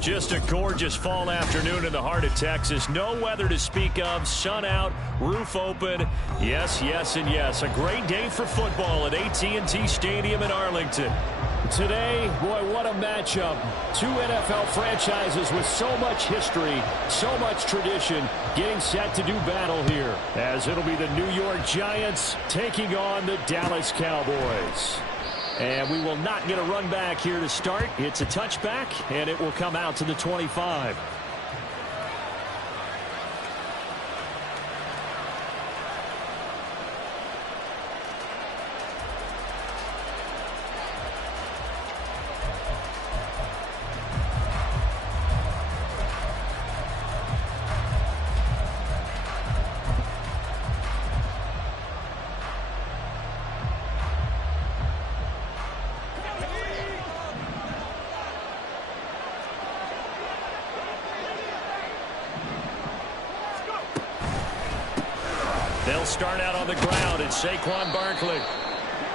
Just a gorgeous fall afternoon in the heart of Texas. No weather to speak of. Sun out, roof open. Yes, yes, and yes. A great day for football at AT&T Stadium in Arlington. Today, boy, what a matchup. Two NFL franchises with so much history, so much tradition, getting set to do battle here, as it'll be the New York Giants taking on the Dallas Cowboys. And we will not get a run back here to start. It's a touchback, and it will come out to the 25. They'll start out on the ground. It's Saquon Barkley.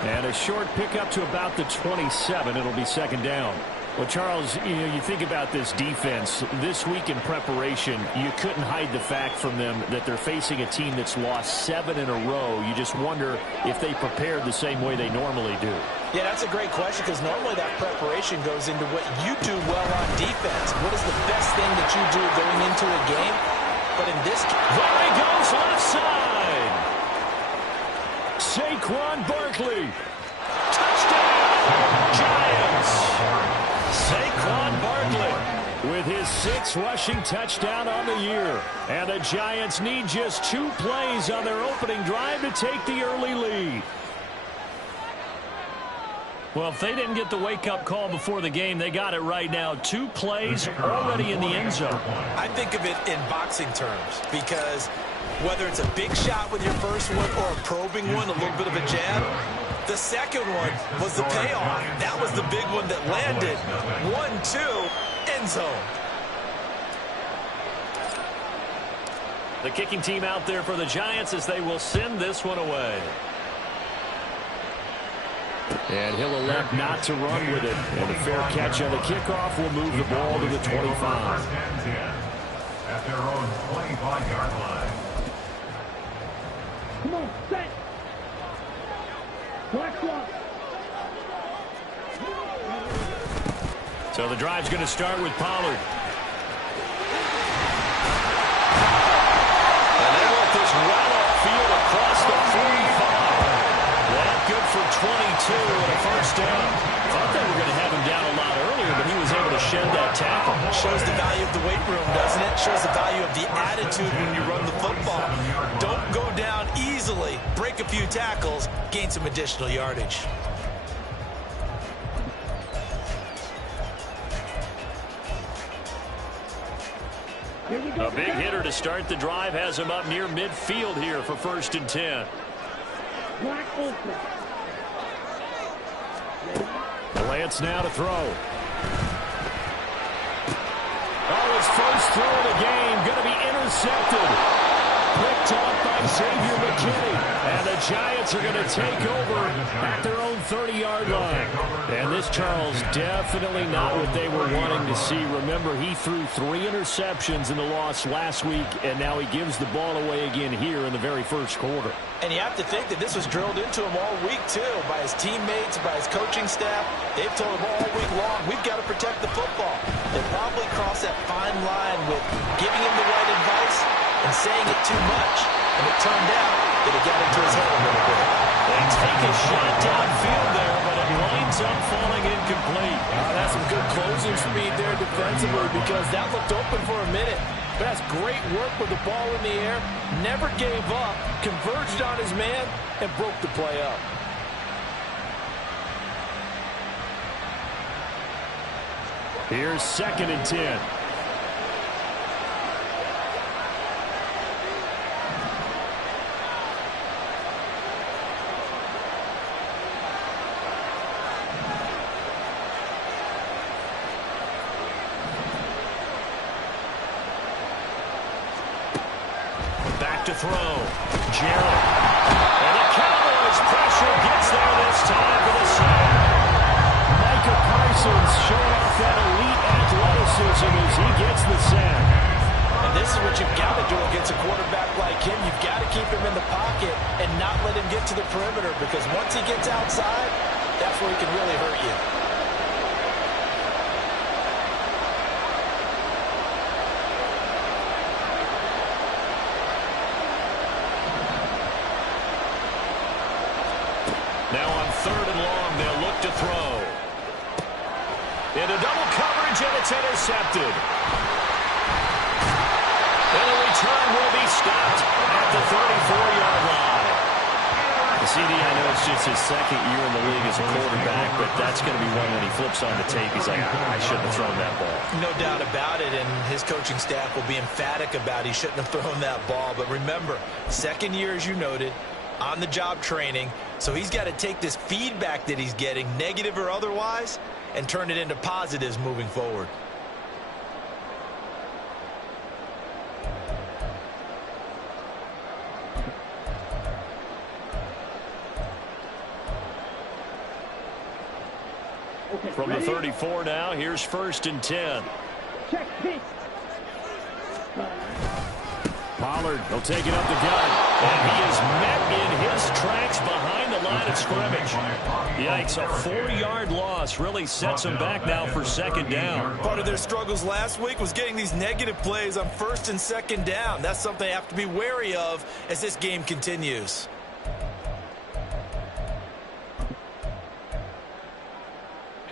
And a short pickup to about the 27. It'll be second down. Well, Charles, you think about this defense. This week in preparation, you couldn't hide the fact from them that they're facing a team that's lost 7 in a row. You just wonder if they prepared the same way they normally do. Yeah, that's a great question, because normally that preparation goes into what you do well on defense. What is the best thing that you do going into a game? But in this case, there he goes, left side. Saquon Barkley. Touchdown, Giants. Saquon Barkley with his 6th rushing touchdown on the year. And the Giants need just 2 plays on their opening drive to take the early lead. Well, if they didn't get the wake-up call before the game, they got it right now. 2 plays already in the end zone. I think of it in boxing terms, because whether it's a big shot with your first one or a probing one, a little bit of a jab, the second one was the payoff. That was the big one that landed. 1-2, end zone. The kicking team out there for the Giants as they will send this one away. And he'll elect not to run with it. And a fair catch on the kickoff will move the ball to the 25. At their own 25-yard line. Come on, set. Black one. So the drive's going to start with Pollard. And they want this well upfield across the 45. Well, good for 22 and a first down. Thought they were going to have him down a lot earlier, but he was able to shed that tackle. Shows the value of the weight room, doesn't it? Shows the value of the attitude when you run the football. Don't go down easily. Break a few tackles. Gain some additional yardage. A big hitter to start the drive has him up near midfield here for 1st and 10. Black open. Lance now to throw. Oh, his first throw of the game going to be intercepted. Picked off by Xavier McKinney. And the Giants are going to take over at their own 30-yard line. And this, Charles, definitely not what they were wanting to see. Remember, he threw 3 interceptions in the loss last week, and now he gives the ball away again here in the very first quarter. And you have to think that this was drilled into him all week, too, by his teammates, by his coaching staff. They've told him all week long, we've got to protect the football. They probably crossed that fine line with giving him the right advice and saying it too much. And it turned out that it got into his head a little bit. They take a shot downfield there, but it winds up falling incomplete. That's some good closing speed there defensively because that looked open for a minute. But that's great work with the ball in the air. Never gave up, converged on his man, and broke the play up. Here's 2nd and 10. To throw. Jarrett. And the Cowboys pressure gets there this time for the sack. Micah Parsons showing off that elite athleticism as he gets the sack. And this is what you've got to do against a quarterback like him. You've got to keep him in the pocket and not let him get to the perimeter because once he gets outside, that's where he can really hurt you. Now on 3rd and long, they'll look to throw. Into double coverage, and it's intercepted. And the return will be stopped at the 34-yard line. The CD, I know it's just his 2nd year in the league as a quarterback, but that's going to be one when he flips on the tape. He's like, I shouldn't have thrown that ball. No doubt about it, and his coaching staff will be emphatic about he shouldn't have thrown that ball. But remember, 2nd year, as you noted, on-the-job training, so he's got to take this feedback that he's getting, negative or otherwise, and turn it into positives moving forward. Okay, From the 34 now, here's 1st and 10. Check pitch. Pollard, he'll take it up the gut. And he is met in his tracks behind the line of scrimmage. Yikes, a 4-yard loss really sets him back now for 2nd down. Part of their struggles last week was getting these negative plays on 1st and 2nd down. That's something they have to be wary of as this game continues.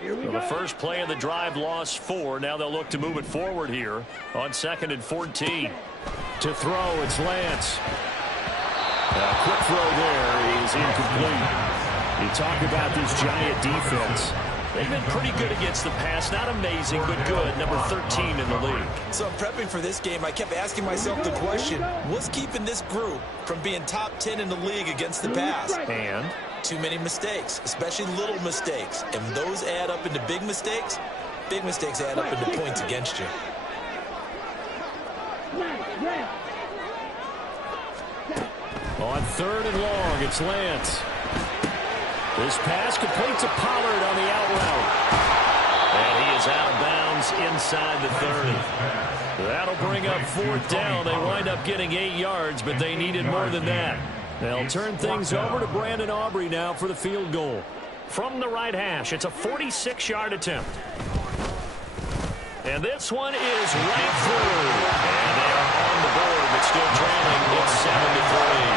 Well, the first play of the drive lost 4. Now they'll look to move it forward here on 2nd and 14. To throw, it's Lance. A quick throw there is incomplete. You talk about this Giant defense. They've been pretty good against the pass. Not amazing, but good. Number 13 in the league. So I'm prepping for this game. I kept asking myself the question, what's keeping this group from being top 10 in the league against the pass? And too many mistakes, especially little mistakes. And when those add up into big mistakes add up into points against you. On 3rd and long, it's Lance. This pass completes to Pollard on the out route. And he is out of bounds inside the 30. That'll bring up 4th down. They wind up getting 8 yards, but they needed more than that. They'll turn things over to Brandon Aubrey now for the field goal. From the right hash, it's a 46-yard attempt. And this one is right through. And they are on the board, but still trailing. It's 7-3.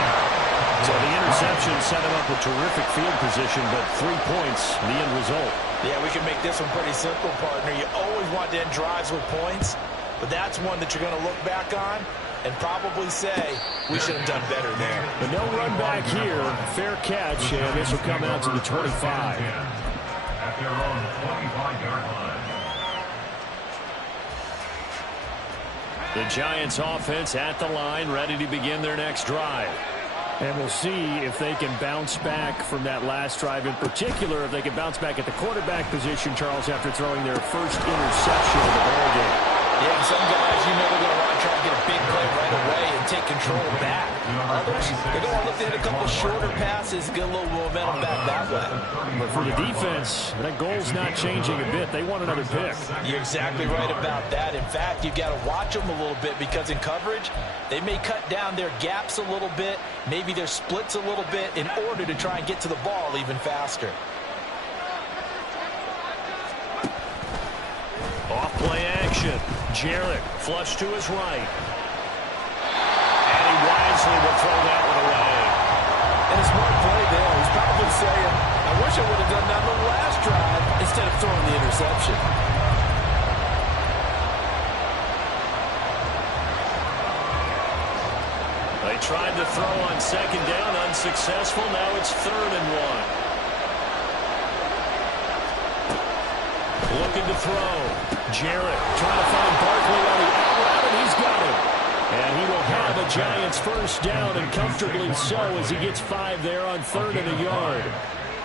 So the interception set him up with terrific field position, but 3 points, the end result. Yeah, we can make this one pretty simple, partner. You always want to end drives with points, but that's one that you're going to look back on and probably say, we should have done better there. But no run back here. Fair catch, and this will come out to the 25. At their own 25-yard line. The Giants offense at the line, ready to begin their next drive. And we'll see if they can bounce back from that last drive. In particular, if they can bounce back at the quarterback position, Charles, after throwing their first interception of the ballgame. Yeah, some guys, you know, they're going to want to try and get a big play right away and take control back. Others, they're going to look at a couple shorter passes, get a little momentum back that way. But for the defense, that goal's not changing a bit. They want another pick. You're exactly right about that. In fact, you've got to watch them a little bit because in coverage, they may cut down their gaps a little bit, maybe their splits a little bit in order to try and get to the ball even faster. Off-play action. Jarrett flush to his right. And he wisely will throw that one away. And a smart play there. He's probably saying, I wish I would have done that on the last drive instead of throwing the interception. They tried to throw on 2nd down, unsuccessful. Now it's 3rd and 1. Looking to throw. Jarrett trying to find Barkley on the out route, and he's got him. And he will have a Giants first down, and comfortably so as he gets 5 there on 3rd and a yard.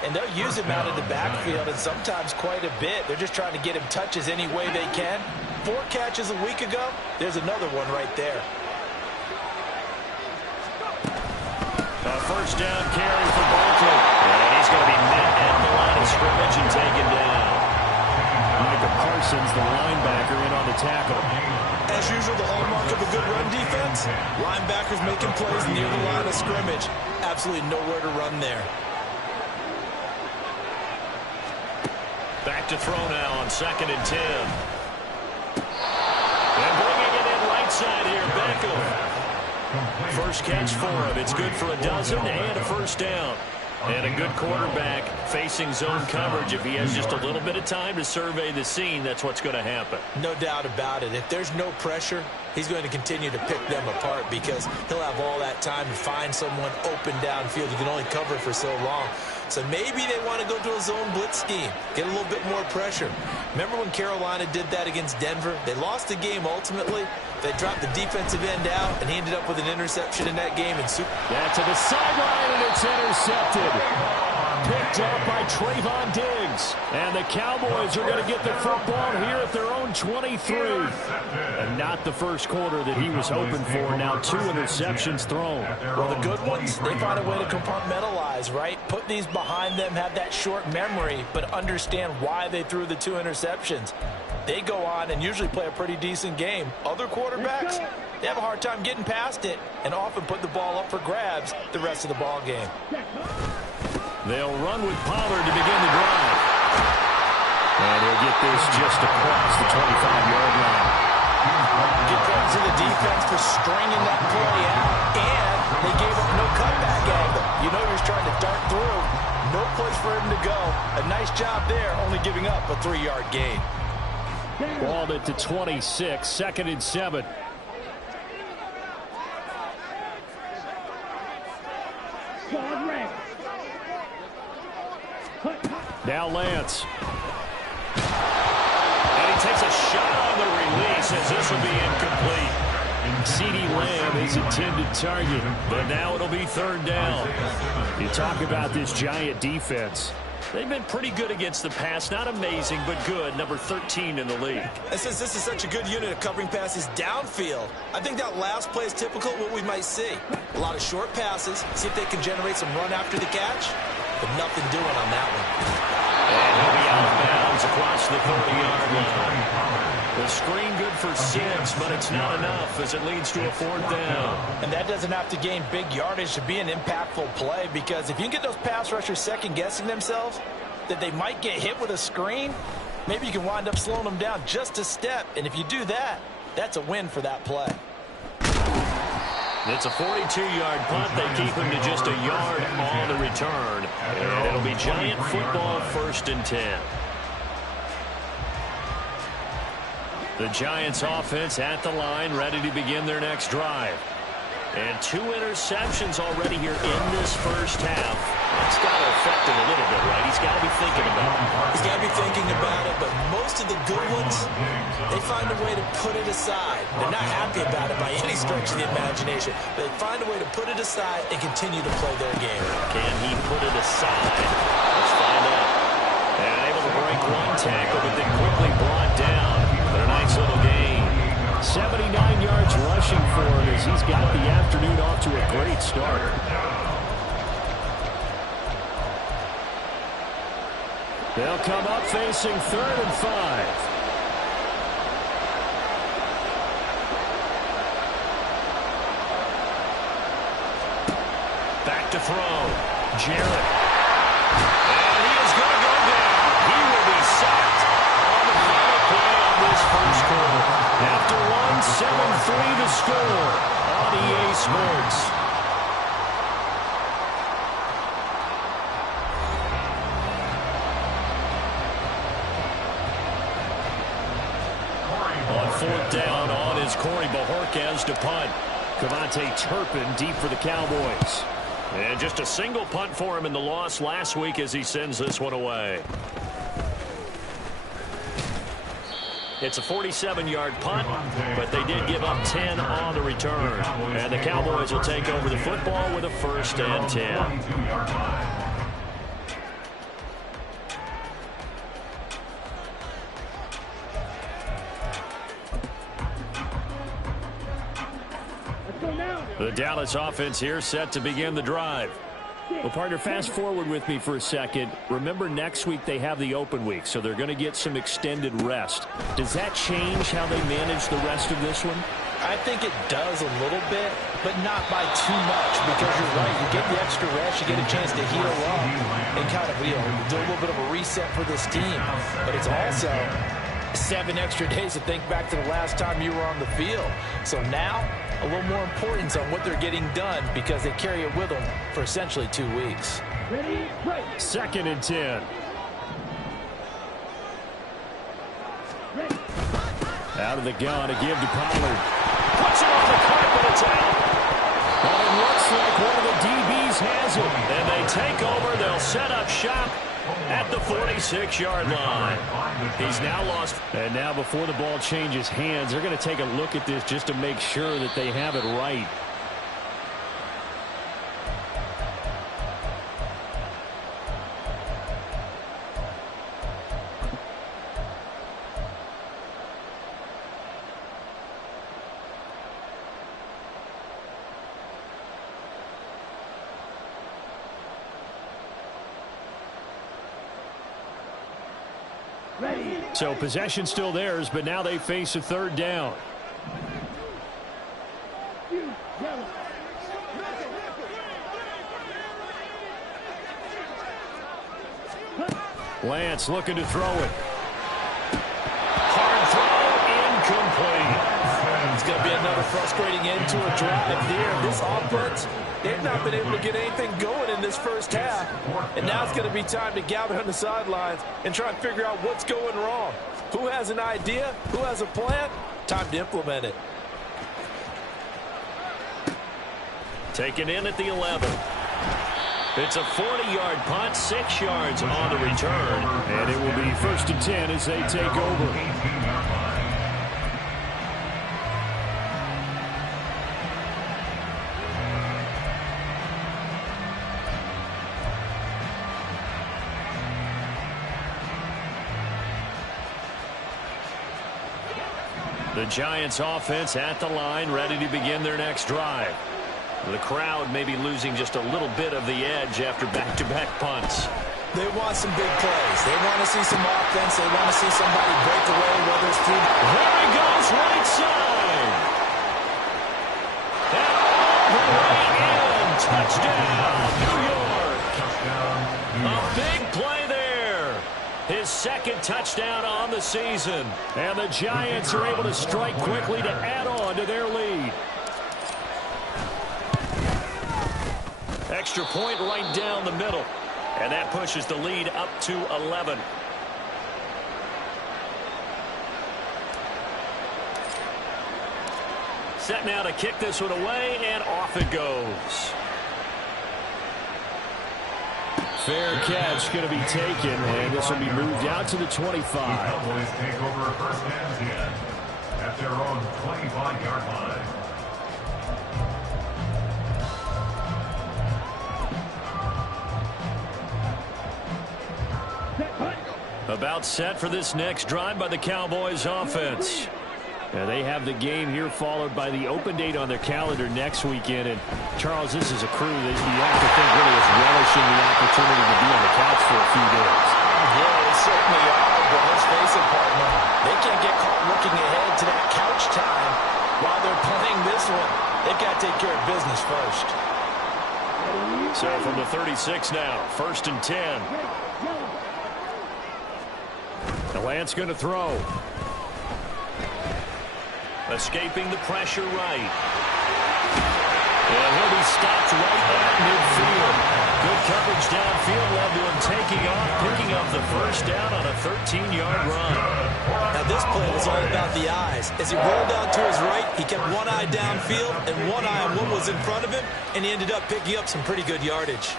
And they'll use him out of the backfield, and sometimes quite a bit. They're just trying to get him touches any way they can. 4 catches a week ago. There's another one right there. A first down carry for Barkley. And he's going to be met at the line of scrimmage and taken down. Micah Parsons, the linebacker, in on the tackle. As usual, the hallmark of a good run defense, linebackers making plays near the line of scrimmage. Absolutely nowhere to run there. Back to throw now on 2nd and 10. And bringing it in right side here, Beckham. First catch for him. It's good for a dozen and a first down. And a good quarterback facing zone coverage. If he has just a little bit of time to survey the scene, that's what's going to happen. No doubt about it. If there's no pressure, he's going to continue to pick them apart because he'll have all that time to find someone open downfield. You can only cover for so long. So maybe they want to go to a zone blitz scheme, get a little bit more pressure. Remember when Carolina did that against Denver? They lost the game ultimately. They dropped the defensive end out, and he ended up with an interception in that game. That's to the sideline, and it's intercepted. Picked up by Trayvon Diggs. And the Cowboys are going to get the football here at their own 23. And not the first quarter that he was hoping for. Now 2 interceptions thrown. Well, the good ones, they find a way to compartmentalize, right? Put these behind them, have that short memory, but understand why they threw the 2 interceptions. They go on and usually play a pretty decent game. Other quarterbacks, they have a hard time getting past it and often put the ball up for grabs the rest of the ball game. They'll run with Pollard to begin the drive. And he'll get this just across the 25-yard line. Good credit to the defense for stringing that play out, and they gave up no cutback angle. You know he was trying to dart through. No place for him to go. A nice job there, only giving up a 3-yard gain. Balled it to 26, 2nd and 7. Now Lance. And he takes a shot on the release as this will be incomplete. CeeDee Lamb is intended target, but now it'll be 3rd down. You talk about this Giant defense. They've been pretty good against the pass. Not amazing, but good. Number 13 in the league. And since this is such a good unit of covering passes downfield, I think that last play is typical of what we might see. A lot of short passes, see if they can generate some run after the catch, but nothing doing on that one. And he'll be out of bounds across the 30-yard line. The screen good for 6, but it's not enough as it leads to a 4th down. And that doesn't have to gain big yardage to be an impactful play, because if you can get those pass rushers second-guessing themselves that they might get hit with a screen, maybe you can wind up slowing them down just a step. And if you do that, that's a win for that play. It's a 42-yard punt. They keep him to just a yard on the return. And it'll be Giant football, 1st and 10. The Giants offense at the line, ready to begin their next drive. And 2 interceptions already here in this first half. It's got to affect him a little bit, right? He's got to be thinking about it. He's got to be thinking about it, but most of the good ones, they find a way to put it aside. They're not happy about it by any stretch of the imagination. They find a way to put it aside and continue to play their game. Can he put it aside? Let's find out. And able to break one tackle, but then quickly brought down. But a nice little gain. 79 yards rushing for him as he's got the afternoon off to a great start. They'll come up facing 3rd and 5. Back to throw. Jarrett. And he is going to go down. He will be sacked on the final play of this first quarter. After one, 7-3 to score on EA Sports. On 4th down on is Corey Bajorquez to punt. Cavante Turpin deep for the Cowboys. And just a single punt for him in the loss last week as he sends this one away. It's a 47-yard punt, but they did give up 10 on the return. And the Cowboys will take over the football with a 1st and 10. The Dallas offense here set to begin the drive. Well, partner, fast forward with me for a second. Remember, next week they have the open week, so they're going to get some extended rest. Does that change how they manage the rest of this one? I think it does a little bit, but not by too much, because you're right. You get the extra rest, you get a chance to heal up and kind of, do a little bit of a reset for this team. But it's also 7 extra days to think back to the last time you were on the field. So now, a little more importance on what they're getting done, because they carry it with them for essentially 2 weeks. Ready, right. 2nd and 10. Ready. Out of the gun to give to Pollard. Puts it on the carpet, it's out. But it looks like one of the DBs has it. And they take over. They'll set up shop at the 46-yard line. He's now lost. And now before the ball changes hands, they're going to take a look at this just to make sure that they have it right. So possession still theirs, but now they face a 3rd down. Lance looking to throw it. Hard throw, incomplete. It's going to be another frustrating end to a drive here. This offense, they've not been able to get anything going in this first half. And now it's going to be time to gather on the sidelines and try and figure out what's going wrong. Who has an idea? Who has a plan? Time to implement it. Taken in at the 11. It's a 40-yard punt, 6 yards on the return. And it will be 1st and 10 as they take over. The Giants offense at the line, ready to begin their next drive. The crowd may be losing just a little bit of the edge after back-to-back punts. They want some big plays. They want to see some offense. They want to see somebody break away, whether it's through. There he goes, right side. And all the way in. Touchdown, New York. A big play there. His second touchdown on the season. And the Giants are able to strike quickly to add on to their lead. Extra point right down the middle. And that pushes the lead up to 11. Set now to kick this one away, and off it goes. Fair catch going to be taken, and this will be moved out to the 25. The Cowboys take over first and 10 at their own 25-yard line. About set for this next drive by the Cowboys offense. Now they have the game here followed by the open date on their calendar next weekend. And Charles, this is a crew that you have to think really is relishing the opportunity to be on the couch for a few days. Yeah, they certainly are, but let's face it, partner. They can't get caught looking ahead to that couch time while they're playing this one. They've got to take care of business first. So from the 36 now, first and 10. Lance going to throw. Escaping the pressure right. And he'll be stopped right at midfield. Good coverage downfield led to him taking off, picking up the first down on a 13-yard run. Now this play was all about the eyes. As he rolled out to his right, he kept one eye downfield and one eye on what was in front of him, and he ended up picking up some pretty good yardage.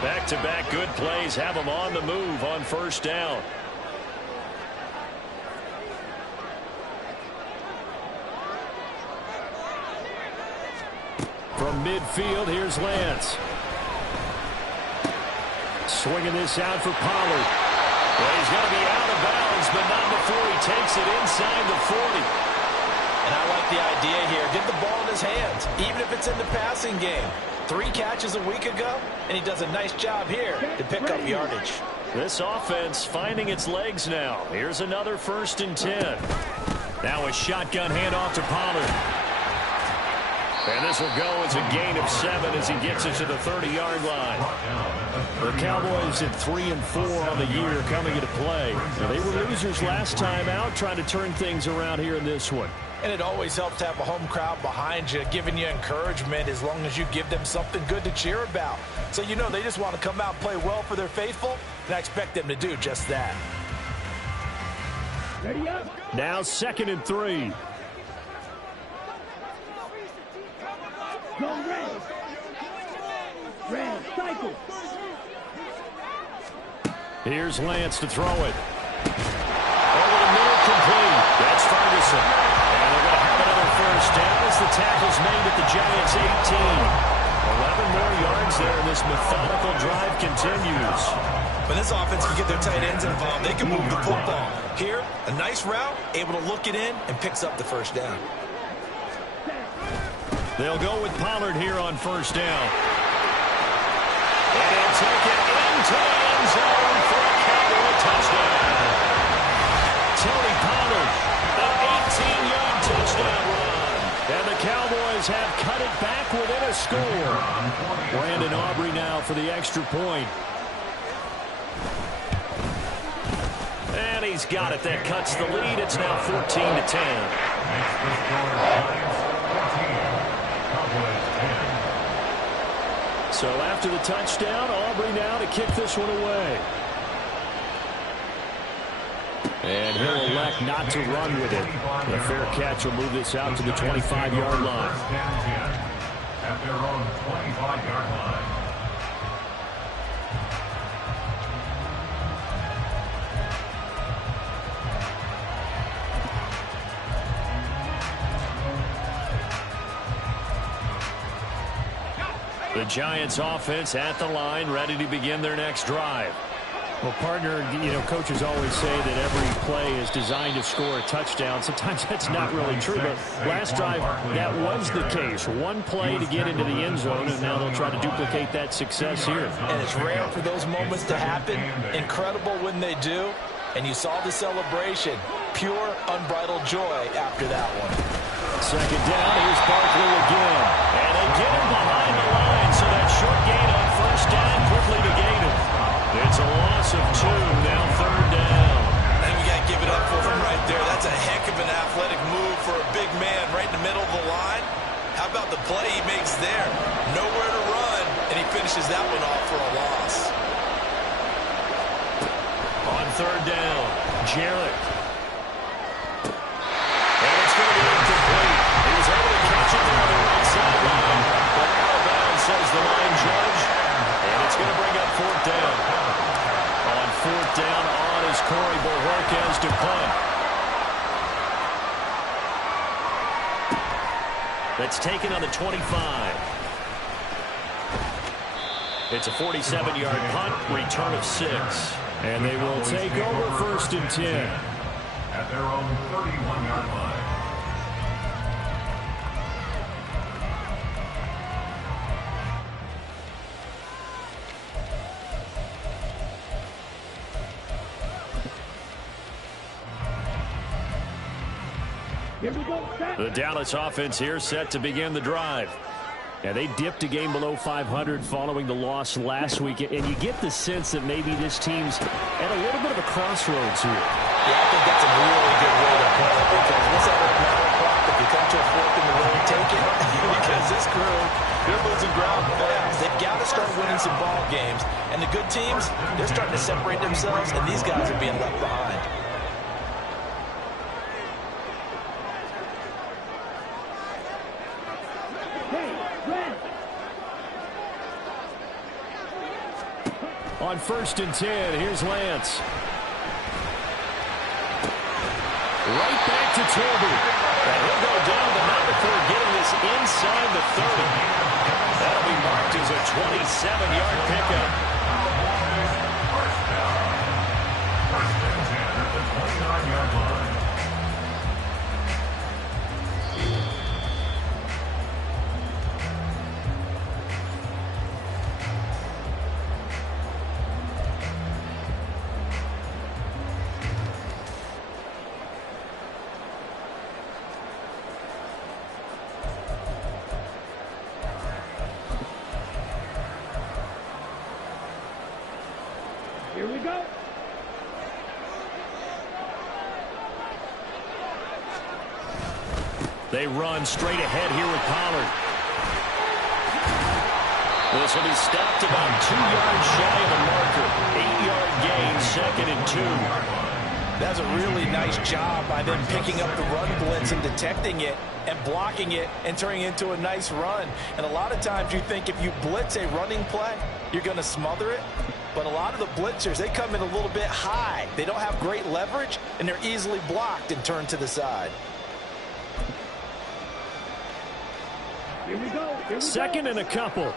Back-to-back good plays have them on the move on first down. From midfield, here's Lance. Swinging this out for Pollard. Well, he's going to be out of bounds, but not before he takes it inside the 40. And I like the idea here. Get the ball in his hands, even if it's in the passing game. 3 catches a week ago, and he does a nice job here to pick up yardage. This offense finding its legs now. Here's another first and 10. Now a shotgun handoff to Pollard. And this will go as a gain of 7 as he gets it to the 30-yard line. The Cowboys at 3-4 on the year coming into play. Now, they were losers last time out, trying to turn things around here in this one. And it always helps to have a home crowd behind you, giving you encouragement as long as you give them something good to cheer about. So you know they just want to come out and play well for their faithful, and I expect them to do just that. Ready up. Now 2nd and 3. Go red. Red, cycle. Here's Lance to throw it. Over the middle, complete. That's Ferguson. And they're going to have another first down as the tackle's made at the Giants' 18. 11 more yards there, and this methodical drive continues. When this offense can get their tight ends involved, they can move the football. Here, a nice route, able to look it in, and picks up the first down. They'll go with Pollard here on first down. And he'll take it into the end zone for a Cowboy touchdown. Tony Pollard, an 18-yard touchdown run. And the Cowboys have cut it back within a score. Brandon Aubrey now for the extra point. And he's got it. That cuts the lead. It's now 14-10. So after the touchdown, Aubrey now to kick this one away. And he'll elect not to run with it. The fair catch will move this out to the 25-yard line. At their own 25-yard line. The The Giants offense at the line, ready to begin their next drive. Well, partner, coaches always say that every play is designed to score a touchdown. Sometimes that's not really true, but last drive, that was the case. One play to get into the end zone, and now they'll try to duplicate that success here. And it's rare for those moments to happen. Incredible when they do. And you saw the celebration. Pure, unbridled joy after that one. Second down, here's Barkley again. And they get him behind the line, so that short gain on first down quickly negated. It's a loss of 2, now third down. I think we got to give it up for him right there. That's a heck of an athletic move for a big man right in the middle of the line. How about the play he makes there? Nowhere to run, and he finishes that one off for a loss. On third down, Jarrett. And it's going to be incomplete. He was able to catch it there on the right sideline, but out of bounds, says the line judge. And it's going to bring up fourth down. On fourth down, on is Corey Bojorquez to punt. That's taken on the 25. It's a 47-yard punt, return of 6. And they will take over first and 10. At their own 31-yard line. The Dallas offense here set to begin the drive. And they dipped a game below 500 following the loss last week. And you get the sense that maybe this team's at a little bit of a crossroads here. Yeah, I think that's a really good way to put it, because what's that matter clock? If you come to a fork in the road, take it. Because this crew, they're losing ground fast. They've got to start winning some ball games. And the good teams, they're starting to separate themselves, and these guys are being left behind. On first and 10, here's Lance. Right back to Toby. And he'll go down to number 4, getting this inside the 30. That'll be marked as a 27-yard pickup. First and 10 at the 29-yard line. Here we go. They run straight ahead here with Pollard. This will be stopped about 2 yards shy of the marker. 8-yard gain, second and 2. That's a really nice job by them picking up the run blitz and detecting it and blocking it and turning it into a nice run. And a lot of times you think if you blitz a running play, you're going to smother it. But a lot of the blitzers, they come in a little bit high. They don't have great leverage, and they're easily blocked and turned to the side. Here we go. Here we Second go. and a couple.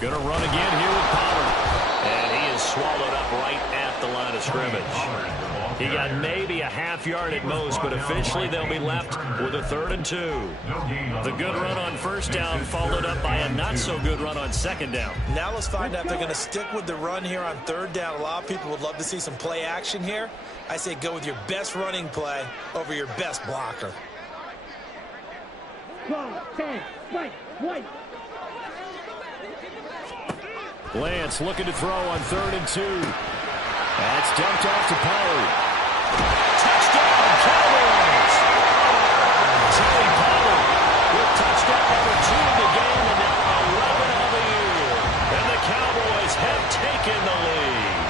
Going to run again here with Pollard. And he is swallowed up right at the line of scrimmage. He got maybe a half yard at most, but officially they'll be left with a 3rd and 2. The good run on first down followed up by a not-so-good run on second down. Now let's find out if they're going to stick with the run here on 3rd down. A lot of people would love to see some play action here. I say go with your best running play over your best blocker. 12, 10, right, white. Lance looking to throw on 3rd and 2. That's dumped off to Pollard. Touchdown, Cowboys! Tony Pollard with touchdown number 2 in the game, and now 11 of the year. And the Cowboys have taken the lead.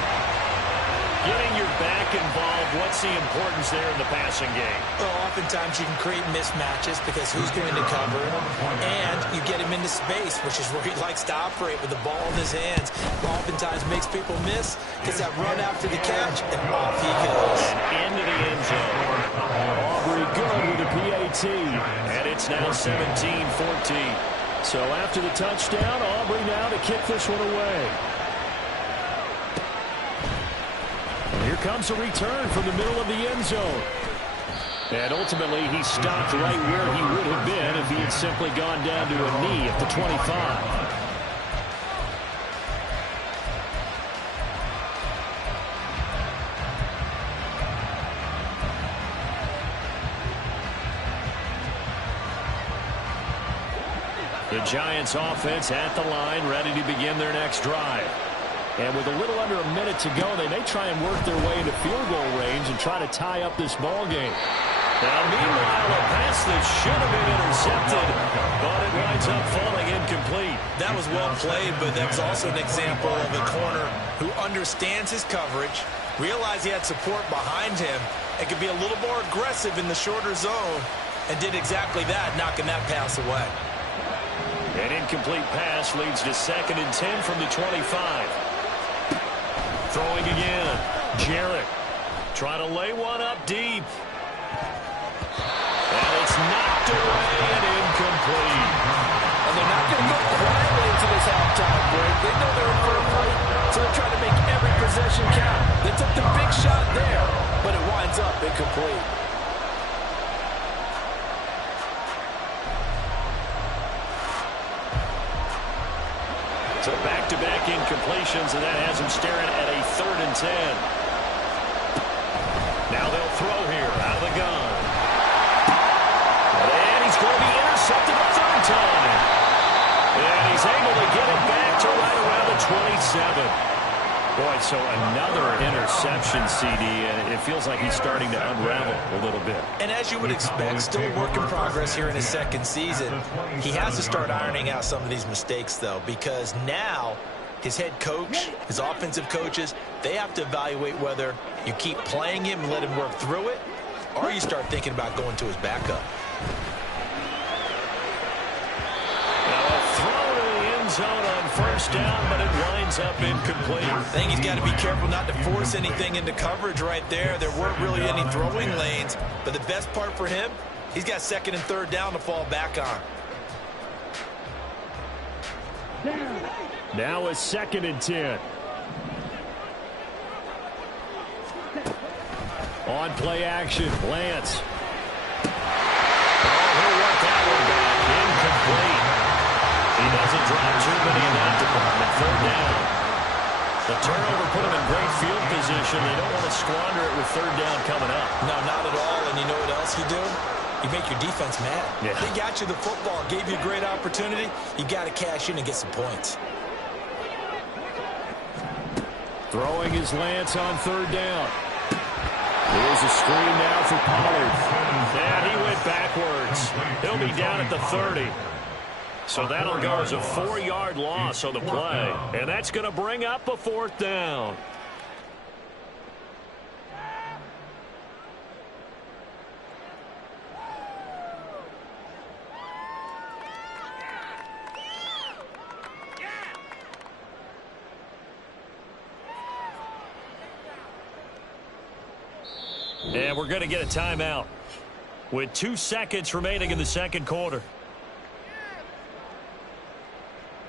Getting your back involved, what's the importance there in the passing game? Well, oftentimes you can create mismatches because who's going to cover him, and you get him into space, which is where he likes to operate with the ball in his hands. Oftentimes makes people miss because that run after the catch, and off he goes. Into the end zone. Aubrey good with a PAT. T, and it's now 17-14. So after the touchdown, Aubrey now to kick this one away. And here comes a return from the middle of the end zone. And ultimately, he stopped right where he would have been if he had simply gone down to a knee at the 25. The Giants offense at the line, ready to begin their next drive. And with a little under a minute to go, they may try and work their way into field goal range and try to tie up this ball game. Now, meanwhile, a pass that should have been intercepted, but it winds up falling incomplete. That was well played, but that's also an example of a corner who understands his coverage, realized he had support behind him, and could be a little more aggressive in the shorter zone, and did exactly that, knocking that pass away. An incomplete pass leads to 2nd and 10 from the 25. Throwing again. Jarrett trying to lay one up deep. And it's knocked away and incomplete. And they're not going to go quietly into this halftime break. They know they're in for a fight, so they're trying to make every possession count. They took the big shot there, but it winds up incomplete. So back-to-back incompletions, and that has him staring at a 3rd and 10. Now they'll throw here out of the gun. And he's going to be intercepted a 3rd time. And he's able to get it back to right around the 27. Boy, so another interception, CD, and it feels like he's starting to unravel a little bit. And as you would expect, still work in progress here in his 2nd season. He has to start ironing out some of these mistakes, though, because now his head coach, his offensive coaches, they have to evaluate whether you keep playing him and let him work through it, or you start thinking about going to his backup. Zone on 1st down, but it winds up incomplete. I think he's got to be careful not to force anything into coverage right there. There weren't really any throwing lanes, but the best part for him, he's got 2nd and 3rd down to fall back on. Now a 2nd and 10. On play action, Lance. He'll work that one back. Incomplete. He doesn't drop too many in that department. 3rd down. The turnover put him in great field position. They don't want to squander it with 3rd down coming up. No, not at all. And you know what else you do? You make your defense mad. Yeah. They got you the football, gave you a great opportunity. You got to cash in and get some points. Throwing his Lance on 3rd down. Here's a screen now for Pollard. And he went backwards. He'll be down at the 30. So that'll go as a 4-yard loss on the play. And that's going to bring up a 4th down. And we're going to get a timeout with 2 seconds remaining in the 2nd quarter.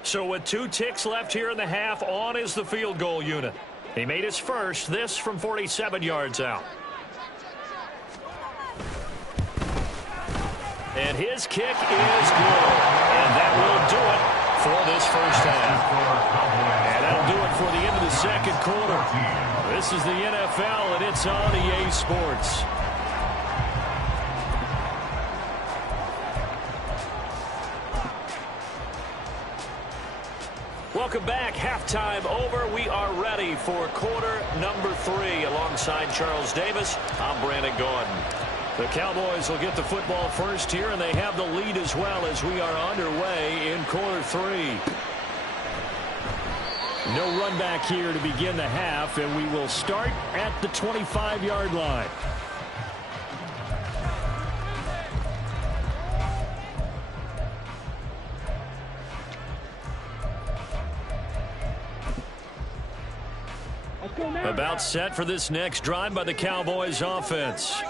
So with 2 ticks left here in the half, on is the field goal unit. He made his first, this from 47 yards out. And his kick is good. And that will do it for this 1st half. And that'll do it for the end of the 2nd quarter. This is the NFL, and it's on EA Sports. Welcome back. Halftime over. We are ready for quarter number 3. Alongside Charles Davis, I'm Brandon Gordon. The Cowboys will get the football first here, and they have the lead as well as we are underway in quarter 3. No run back here to begin the half, and we will start at the 25-yard line. About set for this next drive by the Cowboys offense.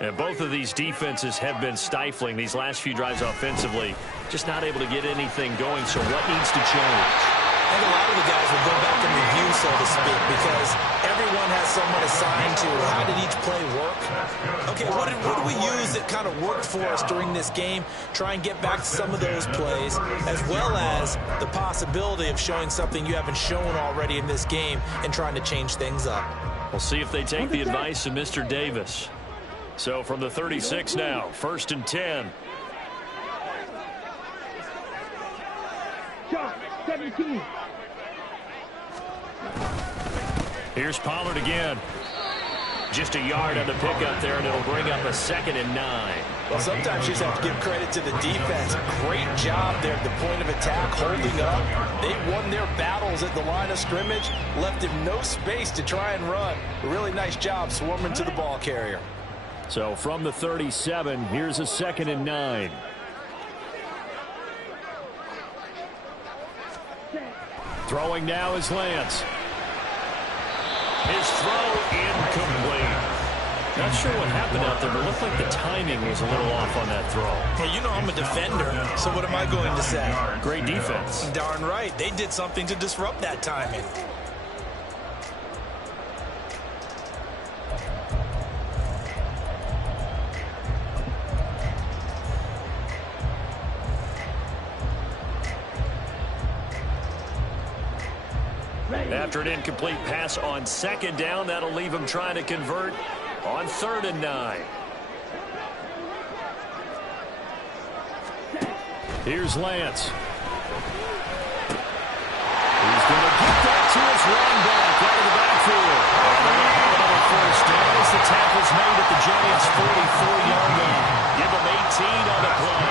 And both of these defenses have been stifling these last few drives offensively. Just not able to get anything going, so what needs to change? I think a lot of the guys will go back and review, so to speak, because everyone has someone assigned to how did each play work. Okay, what do we use that kind of worked for us during this game? Try and get back to some of those plays, as well as the possibility of showing something you haven't shown already in this game and trying to change things up. We'll see if they take the advice of Mr. Davis. So from the 36 now, 1st and 10. Shot, 17. Here's Pollard again. Just a yard on the pickup there, and it'll bring up a 2nd and 9. Well, sometimes you just have to give credit to the defense. Great job there at the point of attack, holding up. They won their battles at the line of scrimmage, left him no space to try and run. A really nice job swarming to the ball carrier. So from the 37, here's a 2nd and 9. Throwing now is Lance. His throw incomplete. Not sure what happened out there, but it looked like the timing was a little off on that throw. Hey, you know I'm a defender, so what am I going to say? Great defense. Darn right. They did something to disrupt that timing. After an incomplete pass on 2nd down, that'll leave him trying to convert on 3rd and 9. Here's Lance. He's going to get that to his running back out of the backfield. And they're going to have another 1st down as the tackle's made at the Giants' 44-yard line. Give them 18 on the play.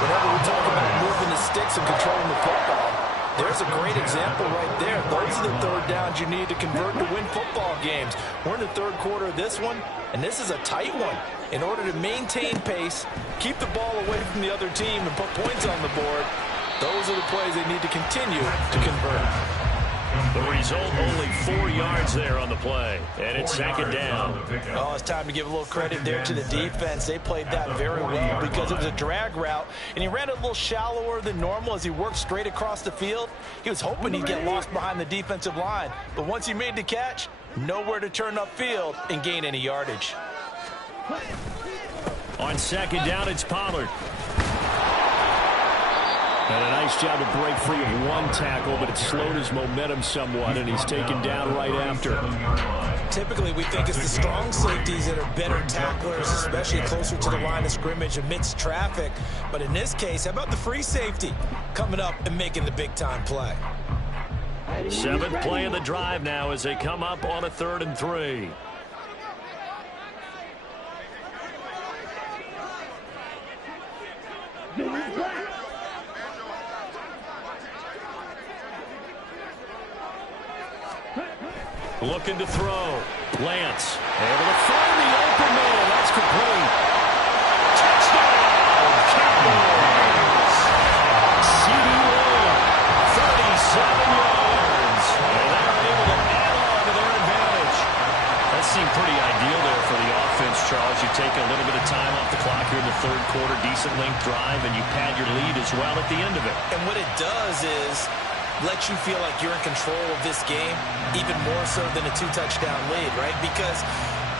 Whenever we talk about moving the sticks and controlling the football, there's a great example right there. Those are the 3rd downs you need to convert to win football games. We're in the 3rd quarter of this one, and this is a tight one. In order to maintain pace, keep the ball away from the other team, and put points on the board, those are the plays they need to continue to convert. The result, only 4 yards there on the play, and it's 2nd down. Oh, it's time to give a little credit there to the defense. They played that very well because it was a drag route, and he ran it a little shallower than normal as he worked straight across the field. He was hoping he'd get lost behind the defensive line, but once he made the catch, nowhere to turn upfield and gain any yardage. On 2nd down, it's Pollard. And a nice job to break free of one tackle, but it slowed his momentum somewhat, and he's taken down right after. Typically, we think it's the strong safeties that are better tacklers, especially closer to the line of scrimmage amidst traffic. But in this case, how about the free safety coming up and making the big-time play? 7th play of the drive now as they come up on a 3rd and 3. Looking to throw. Lance able to find the open man. That's complete. Touchdown, Cowboys. CD Lamb, 37 yards. And they're able to add on to their advantage. That seemed pretty ideal there for the offense, Charles. You take a little bit of time off the clock here in the 3rd quarter, decent length drive, and you pad your lead as well at the end of it. And what it does is let you feel like you're in control of this game, even more so than a 2-touchdown lead, right? Because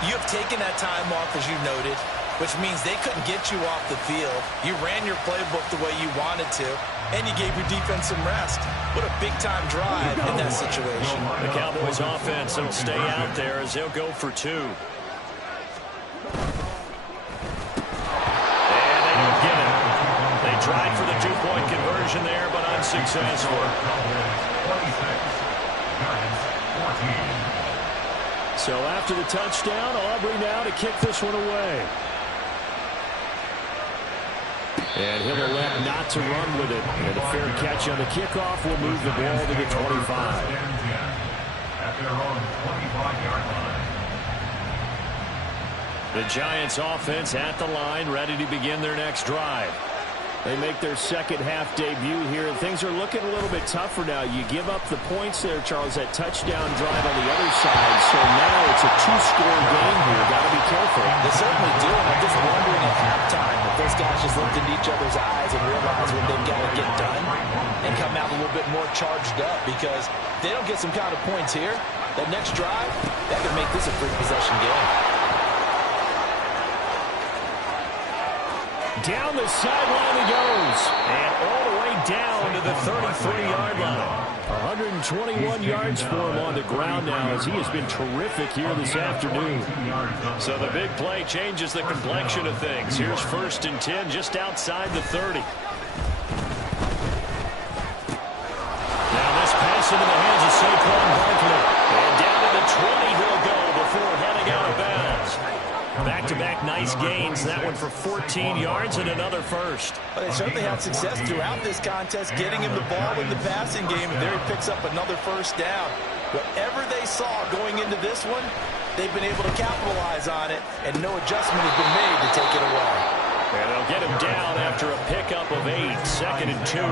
you have taken that time off, as you noted, which means they couldn't get you off the field. You ran your playbook the way you wanted to, and you gave your defense some rest. What a big-time drive in that situation. The Cowboys offense will stay out there as they'll go for 2. And they don't get it. They tried for the 2-point conversion there, but unsuccessful. So after the touchdown, Aubrey now to kick this one away. And he'll elect not to run with it. And a fair catch on the kickoff will move the ball to the 25. At their own 25-yard line. The Giants offense at the line, ready to begin their next drive. They make their second half debut here, and things are looking a little bit tougher now. You give up the points there, Charles, that touchdown drive on the other side. So now it's a two-score game here. Got to be careful. They certainly do, and I'm just wondering at halftime if those guys just looked into each other's eyes and realize what they've got to get done and come out a little bit more charged up, because if they don't get some kind of points here, that next drive, that could make this a three-possession game. Down the sideline he goes, and all the way down to the 33-yard line. 121 yards for him on the ground now, as he has been terrific here this afternoon. So the big play changes the complexion of things. Here's 1st and 10 just outside the 30. Now this pass into the hands of Saquon Barkley. And down to the 20 he'll go before heading out of bounds. Back-to-back nice gains. That one for 14 yards and another first. Well, they certainly had success throughout this contest getting him the ball in the passing game, and there he picks up another first down. Whatever they saw going into this one, they've been able to capitalize on it, and no adjustment has been made to take it away. And they'll get him down after a pickup of 8, 2nd and 2.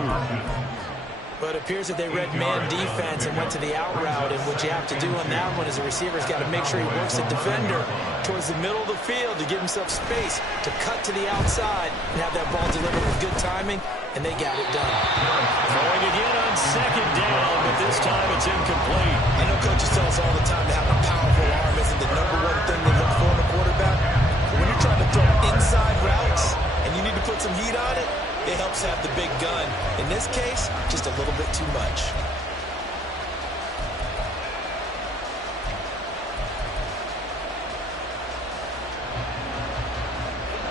But it appears that they read man defense and went to the out route, and what you have to do on that one is the receiver's got to make sure he works the defender towards the middle of the field to give himself space to cut to the outside and have that ball delivered with good timing, and they got it done. Throwing again on 2nd down, but this time it's incomplete. I know coaches tell us all the time to have a powerful arm isn't the #1 thing they look for in a quarterback. But when you're trying to throw inside routes and you need to put some heat on it, it helps have the big gun. In this case, just a little bit too much.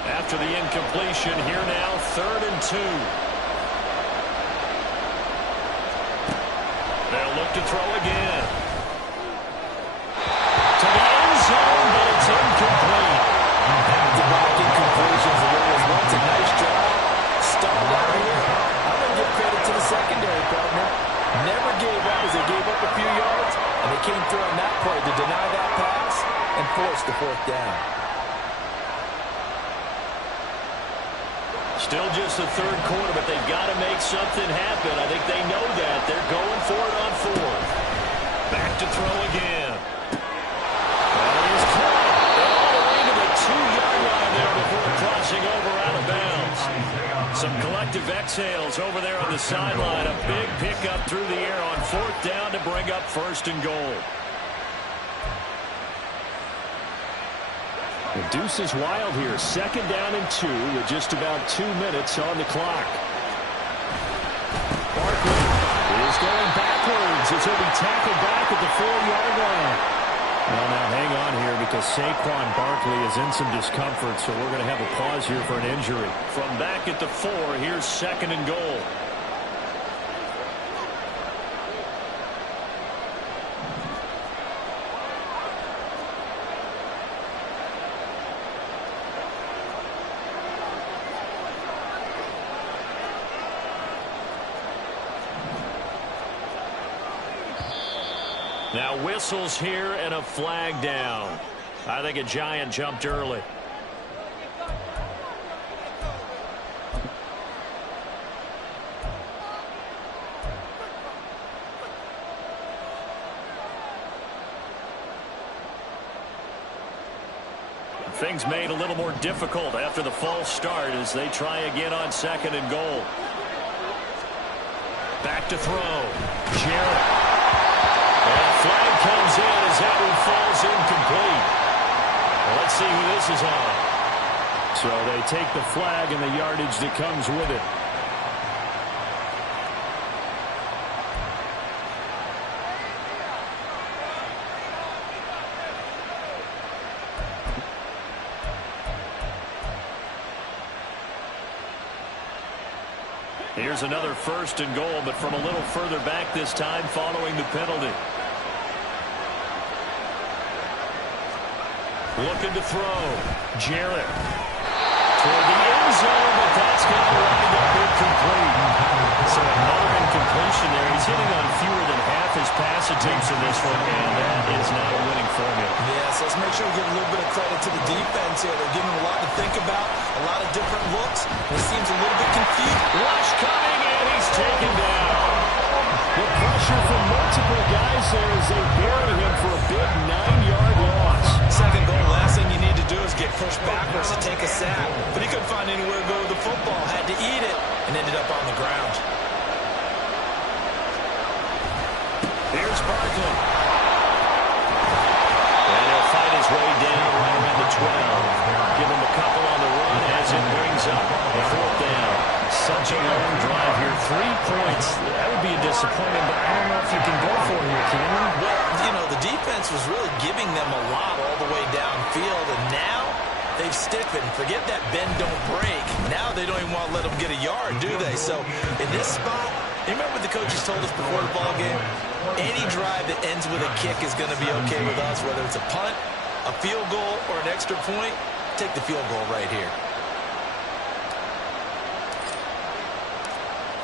After the incompletion, here now, 3rd and 2. They'll look to throw again. To the end zone, but it's incomplete. Back-to-back incompletions, and there was once a nice drive. Stalled out here. I'm going to give credit to the secondary partner. Never gave up as they gave up a few yards, and they came through on that play to deny that pass and force the 4th down. Still just the 3rd quarter, but they've got to make something happen. I think they know that. They're going for it on 4th. Back to throw again. That is caught. And all the way to the 2-yard line there before crossing over out of bounds. Some collective exhales over there on the sideline. A big pickup through the air on 4th down to bring up 1st and goal. The deuce is wild here. 2nd down and 2 with just about 2 minutes on the clock. Barkley is going backwards as he'll be tackled back at the 4-yard line. Well, now hang on here because Saquon Barkley is in some discomfort, so we're going to have a pause here for an injury. From back at the 4, here's 2nd and goal. Now whistles here and a flag down. I think a Giant jumped early. Things made a little more difficult after the false start as they try again on 2nd and goal. Back to throw. Jarrett. And flag comes in as that one falls incomplete. Well, let's see who this is on. So they take the flag and the yardage that comes with it. Here's another 1st and goal, but from a little further back this time following the penalty. Looking to throw. Jarrett. Toward the end zone, but that's going to wind up incomplete. So another incompletion there. He's hitting on fewer than half his passes. pass attempts in this one, and that is not a winning formula. Yeah, so let's make sure we give a little bit of credit to the defense here. They're giving them a lot to think about, a lot of different looks. He seems a little bit confused. Rush coming, and he's taken down. The pressure from multiple guys there as they bury him for a big 9-yard loss. Second goal, last thing you need to do is get pushed backwards to take a sack. But he couldn't find anywhere to go with the football, had to eat it, and ended up on the ground. Here's Barkley. And he'll fight his way down right around the 12. Give him a couple on the run as it brings up a 4th down. Such a long drive here. 3 points. That would be a disappointment, but I don't know if you can go for it here, can you? Well, you know, the defense was really giving them a lot all the way downfield, and now they've stiffened. Forget that bend, don't break. Now they don't even want to let them get a yard, do they? So in this spot, you remember what the coaches told us before the ball game? Any drive that ends with a kick is going to be okay with us, whether it's a punt, a field goal, or an extra point. Take the field goal right here.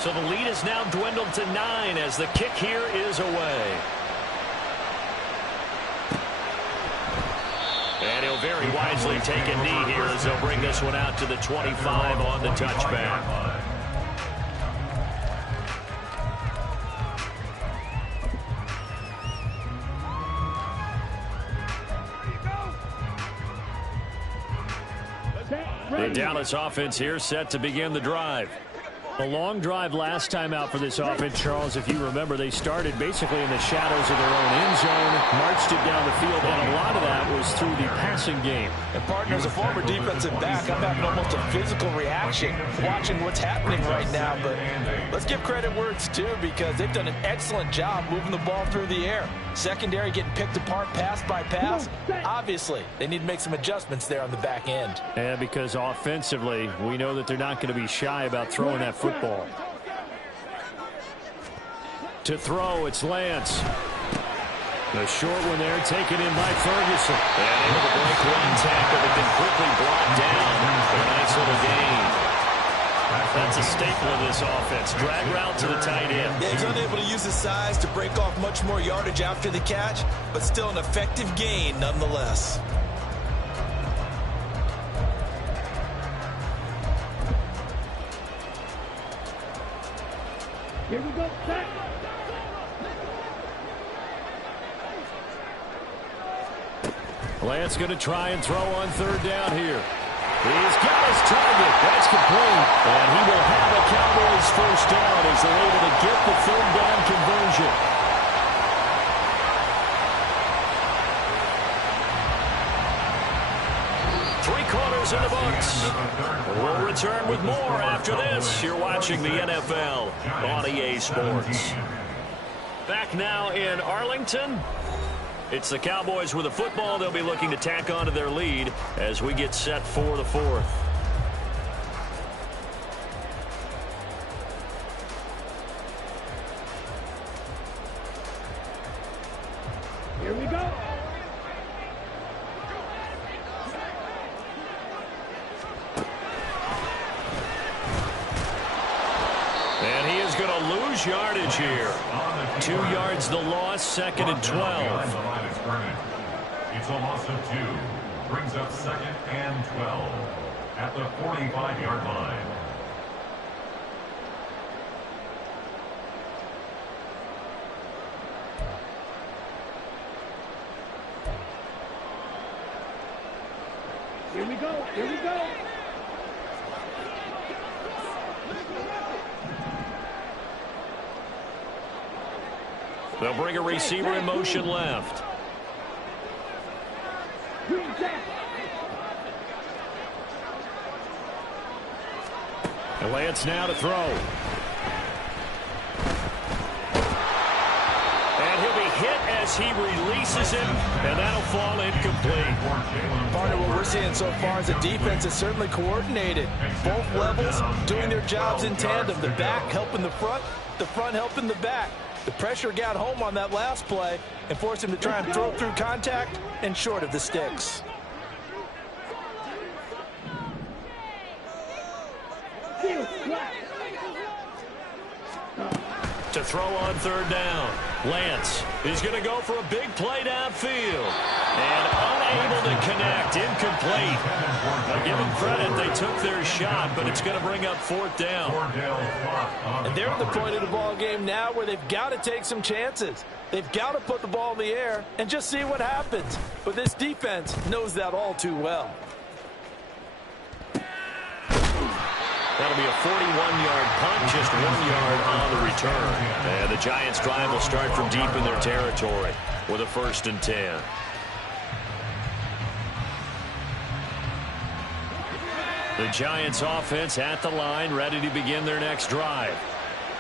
So the lead is now dwindled to 9 as the kick here is away. And he'll very wisely take a knee here as they'll bring this one out to the 25 on the touchback. The Dallas offense here set to begin the drive. A long drive last time out for this offense, Charles. If you remember, they started basically in the shadows of their own end zone, marched it down the field, and a lot of that was through the passing game. And partner, as a former defensive back, I'm having almost a physical reaction watching what's happening right now. But let's give credit where it's due, because they've done an excellent job moving the ball through the air. Secondary getting picked apart pass by pass. Obviously, they need to make some adjustments there on the back end. And because offensively, we know that they're not going to be shy about throwing that football. To throw, it's Lance. The short one there taken in by Ferguson. And into the break one tackle that been quickly brought down for a nice little gain. That's a staple of this offense. Drag route to the tight end. Yeah, he's unable to use his size to break off much more yardage after the catch, but still an effective gain nonetheless. Here we go, set. Lance going to try and throw on 3rd down here. He's got his target. That's complete. And he will have a Cowboys 1st down as they're able to get the 3rd down conversion. Three-quarters in the books. We'll return with more after this. You're watching the NFL on EA Sports. Back now in Arlington. It's the Cowboys with the football. They'll be looking to tack onto their lead as we get set for the 4th. Here we go. And he is going to lose yardage here. 2 yards the loss, 2nd and 12. It's a loss of 2. Brings up 2nd and 12 at the 45-yard line. Here we go. Here we go. They'll bring a receiver in motion left. And Lance now to throw. And he'll be hit as he releases him, and that'll fall incomplete. Partner, what we're seeing so far is the defense is certainly coordinated. Both levels doing their jobs in tandem. The back helping the front helping the back. The pressure got home on that last play and forced him to try and throw through contact and short of the sticks. to throw on third down. Lance, he's going to go for a big play downfield. And unable to connect, incomplete. Now give them credit, they took their shot, but it's going to bring up fourth down. And they're at the point of the ball game now where they've got to take some chances. They've got to put the ball in the air and just see what happens. But this defense knows that all too well. That'll be a 41-yard punt, just 1 yard on the return. And the Giants' drive will start from deep in their territory with a 1st and 10. The Giants' offense at the line, ready to begin their next drive.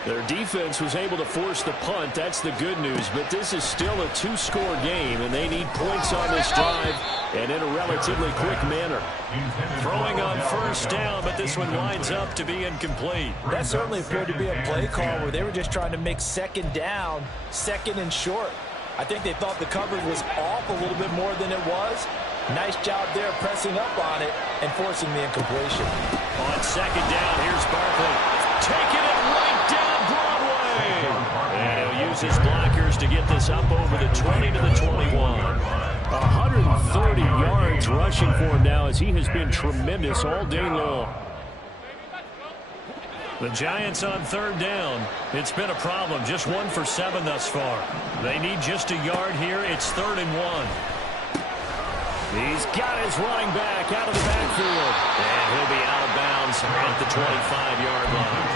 Their defense was able to force the punt. That's the good news. But this is still a 2-score game, and they need points on this drive and in a relatively quick manner. Throwing on 1st down, but this one winds up to be incomplete. That certainly appeared to be a play call where they were just trying to make 2nd down, 2nd and short. I think they thought the coverage was off a little bit more than it was. Nice job there pressing up on it and forcing the incompletion. On 2nd down, here's Barkley. Taking it right down Broadway. And he'll use his blockers to get this up over the 20 to the 21. 130 yards rushing for him now as he has been tremendous all day long. The Giants on 3rd down. It's been a problem. Just 1 for 7 thus far. They need just a yard here. It's 3rd and 1. He's got his running back out of the backfield. And he'll be out of bounds at the 25-yard line.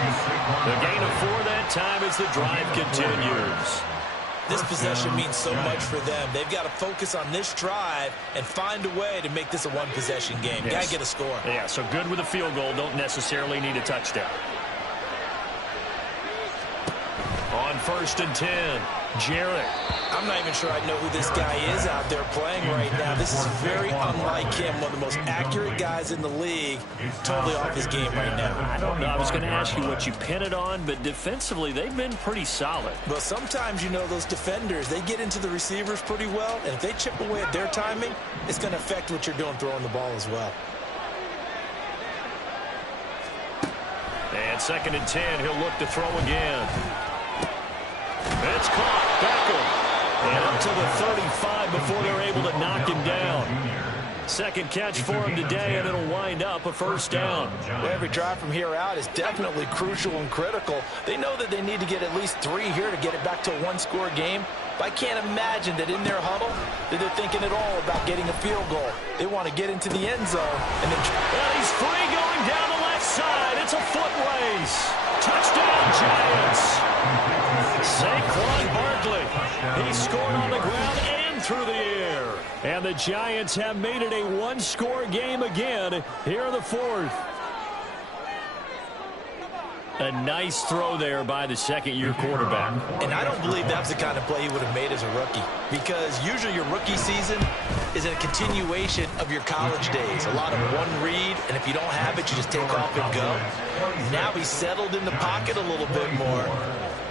The gain of 4 that time as the drive continues. This possession means so much for them. They've got to focus on this drive and find a way to make this a one-possession game. Yes. Got to get a score. Yeah, so good with a field goal. Don't necessarily need a touchdown. On 1st and 10, Jarrett. I'm not even sure I know who this guy is out there playing right now. This is very unlike him. One of the most accurate guys in the league. Totally off his game right now. I don't know. I was going to ask you what you pin it on, but defensively, they've been pretty solid. Well, sometimes, you know, those defenders, they get into the receivers pretty well, and if they chip away at their timing, it's going to affect what you're doing throwing the ball as well. And 2nd and 10, he'll look to throw again. It's caught. Beckham. And up to the 35 before they're able to knock him down. 2nd catch for him today, and it'll wind up a 1st down. Every drive from here out is definitely crucial and critical. They know that they need to get at least 3 here to get it back to a 1-score game. But I can't imagine that in their huddle that they're thinking at all about getting a field goal. They want to get into the end zone. And then he's free going down the left side. It's a foot race. Touchdown, Giants. Saquon Barkley. He scored on the ground and through the air. And the Giants have made it a 1-score game again here in the 4th. A nice throw there by the 2nd-year quarterback. And I don't believe that's the kind of play he would have made as a rookie, because usually your rookie season is a continuation of your college days. A lot of one read, and if you don't have it, you just take off and go. Now he's settled in the pocket a little bit more,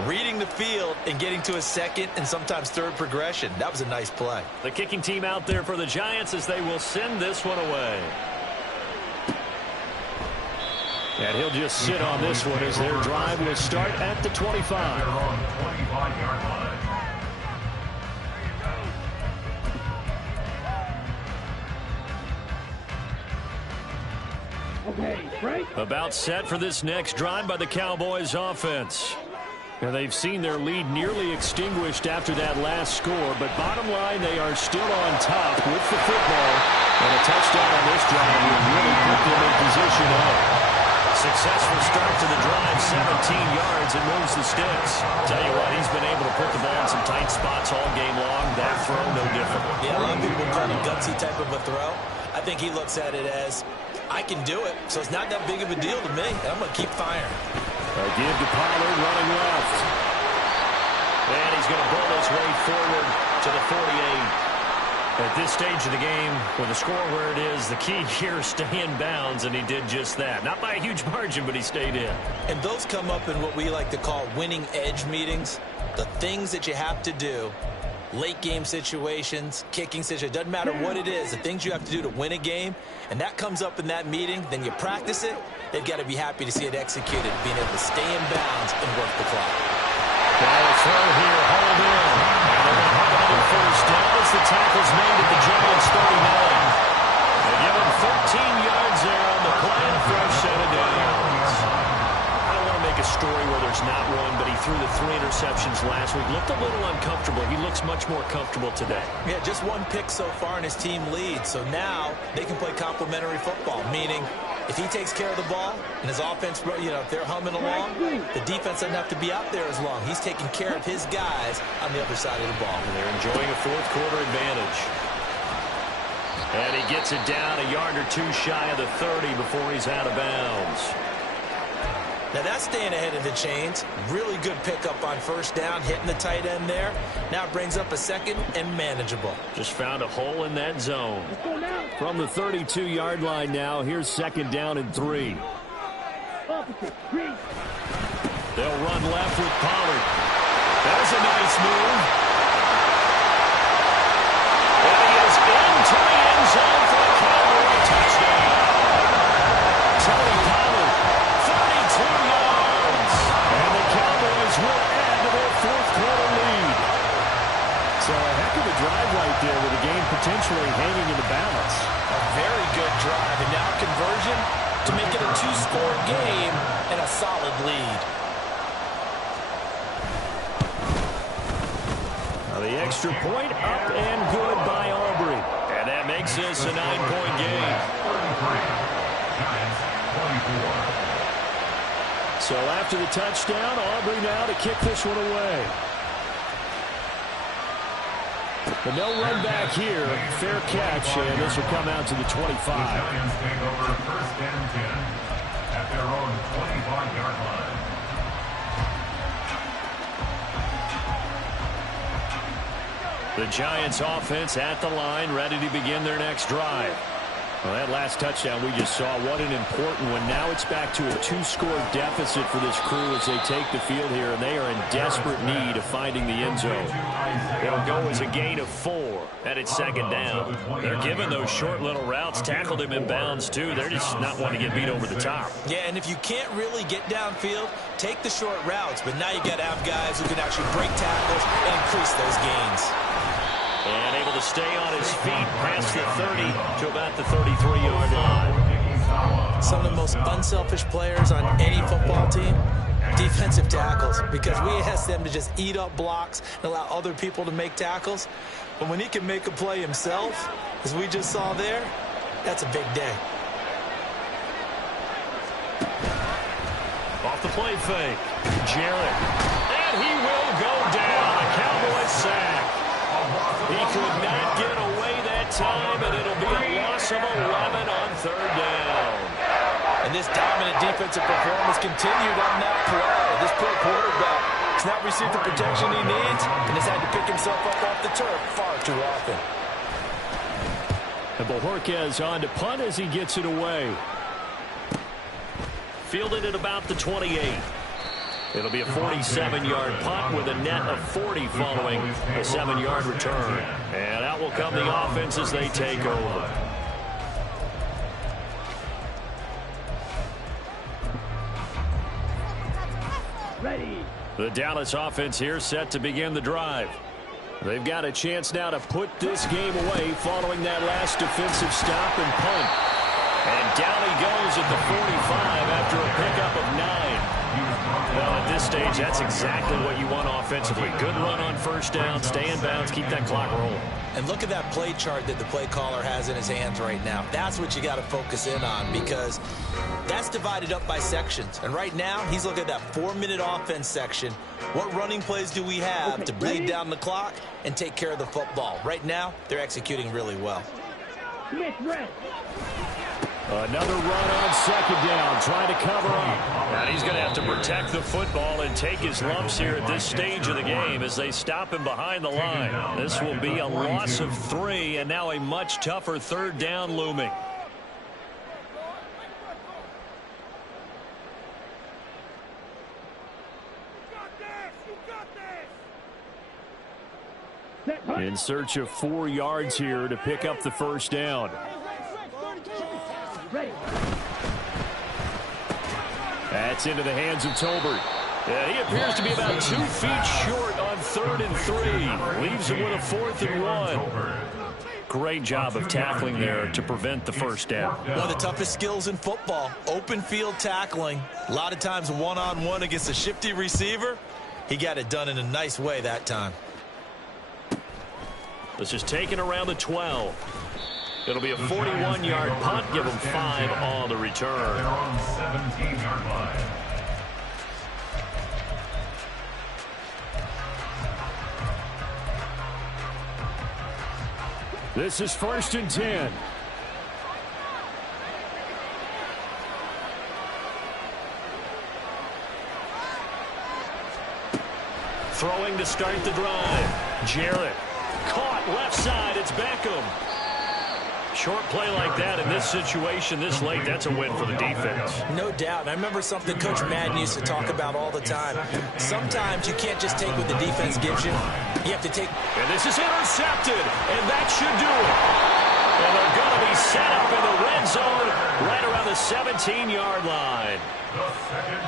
reading the field and getting to a 2nd and sometimes 3rd progression. That was a nice play. The kicking team out there for the Giants as they will send this one away. And he'll just sit on this one as their drive will start at the 25. Okay, break. About set for this next drive by the Cowboys offense. And they've seen their lead nearly extinguished after that last score, but bottom line, they are still on top with the football. And a touchdown on this drive will really put them in position up. Successful start to the drive, 17 yards, and moves the sticks. Tell you what, he's been able to put the ball in some tight spots all game long. That throw, no different. Yeah, a lot of people call it a gutsy type of a throw. I think he looks at it as, I can do it, so it's not that big of a deal to me, and I'm going to keep firing. A give to Pollard running left. And he's going to bull his way forward to the 48. At this stage of the game, with the score where it is, the key here is stay in bounds, and he did just that. Not by a huge margin, but he stayed in. And those come up in what we like to call winning edge meetings. The things that you have to do, late game situations, kicking situations, doesn't matter what it is, the things you have to do to win a game, and that comes up in that meeting, then you practice it, they've got to be happy to see it executed, being able to stay in bounds and work the clock. Now a throw here, hauled in. And they're going to have another first down as the tackle's made at the Giants 39. They give him 13 yards there on the play and a fresh set of downs. I don't want to make a story where there's not one, but he threw the 3 interceptions last week. Looked a little uncomfortable. He looks much more comfortable today. Yeah, just 1 pick so far and his team leads. So now they can play complementary football, meaning if he takes care of the ball and his offense, if they're humming along, the defense doesn't have to be out there as long. He's taking care of his guys on the other side of the ball. And they're enjoying a fourth-quarter advantage. And he gets it down a yard or 2 shy of the 30 before he's out of bounds. Now that's staying ahead of the chains. Really good pickup on first down, hitting the tight end there. Now it brings up a second and manageable. Just found a hole in that zone. From the 32-yard line now, here's second down and 3. They'll run left with Pollard. There's a nice move. And he is into the end zone for a Cowboy touchdown. Tony Pollard, 32 yards. And the Cowboys will add to their fourth-quarter lead. So a heck of a drive right there with the game potentially hanging in the balance. A very good drive. And now conversion to make it a 2-score game and a solid lead. The extra point up and good by Aubrey. And that makes this a 9-point game. 33. Giants 24. So after the touchdown, Aubrey now to kick this one away. And they'll run back here. Fair catch, and this will come out to the 25. The Giants take over first and 10 at their own 25-yard line. The Giants offense at the line, ready to begin their next drive. Well, that last touchdown we just saw, what an important one. Now it's back to a 2-score deficit for this crew as they take the field here, and they are in desperate need of finding the end zone. It'll go as a gain of 4, and it's second down. They're giving those short little routes, tackled him in bounds too. They're just not wanting to get beat over the top. Yeah, and if you can't really get downfield, take the short routes, but now you got to have guys who can actually break tackles and increase those gains. And able to stay on his feet past the 30 to about the 33-yard line. Some of the most unselfish players on any football team, defensive tackles, because we ask them to just eat up blocks and allow other people to make tackles. But when he can make a play himself, as we just saw there, that's a big day. Off the play fake, Jarrett. And he will go down. A Cowboys sack. He could not get away that time, and it'll be a loss of 11 on third down. And this dominant defensive performance continued on that play. This poor quarterback has not received the protection he needs and has had to pick himself up off the turf far too often. And Bojorquez on to punt as he gets it away. Fielded at about the 28. It'll be a 47-yard punt with a net of 40 following a 7-yard return. And out will come the offense as they take over. Ready. The Dallas offense here set to begin the drive. They've got a chance now to put this game away following that last defensive stop and punt. And down he goes at the 45 after a pickup of 9. Well, at this stage, that's exactly what you want offensively. Good run on first down, stay in bounds, keep that clock rolling. And look at that play chart that the play caller has in his hands right now. That's what you got to focus in on, because that's divided up by sections. And right now, he's looking at that 4-minute offense section. What running plays do we have to bleed down the clock and take care of the football? Right now, they're executing really well. Another run on second down, trying to cover up. And he's going to have to protect the football and take his lumps here at this stage of the game as they stop him behind the line. This will be a loss of 3, and now a much tougher third down looming. In search of 4 yards here to pick up the first down. That's into the hands of Tolbert. Yeah, he appears to be about 2 feet short on 3rd and 3. Leaves him with a 4th and 1. Great job of tackling there to prevent the first down. One of the toughest skills in football, open field tackling. A lot of times one-on-one against a shifty receiver. He got it done in a nice way that time. This is taken around the 12. It'll be a 41-yard punt. Give him 5 on the return. They're on 17-yard line. This is 1st and 10. Throwing to start the drive. Jarrett caught left side. It's Beckham. Short play like that in this situation this late, that's a win for the defense. No doubt. And I remember something Coach Madden used to talk about all the time. Sometimes you can't just take what the defense gives you. You have to take. And this is intercepted, and that should do it. And they're going to be set up in the red zone right around the 17-yard line.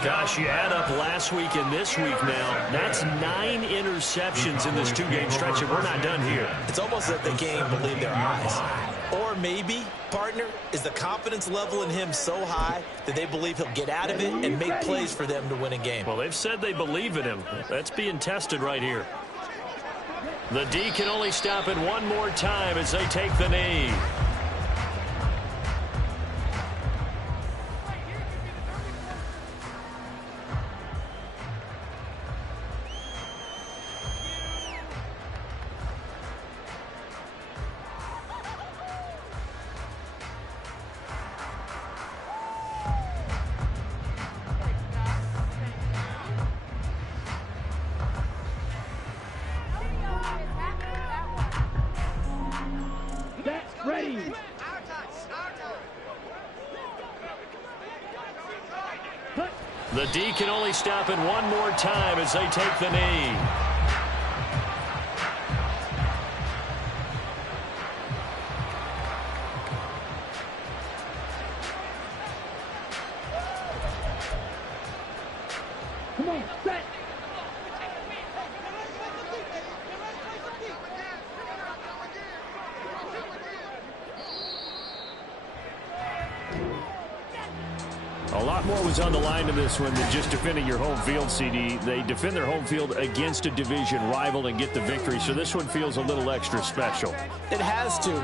Gosh, you add up last week and this week now. That's 9 interceptions in this 2-game stretch, and we're not done here. It's almost like they can't even believe their eyes. Or maybe, partner, is the confidence level in him so high that they believe he'll get out of it and make plays for them to win a game. Well, they've said they believe in him. That's being tested right here. The D can only stop it one more time as they take the knee. Ready. The D can only stop it one more time as they take the knee. Come on, set. A lot more was on the line in this one than just defending your home field, CD. They defend their home field against a division rival and get the victory, so this one feels a little extra special. It has to.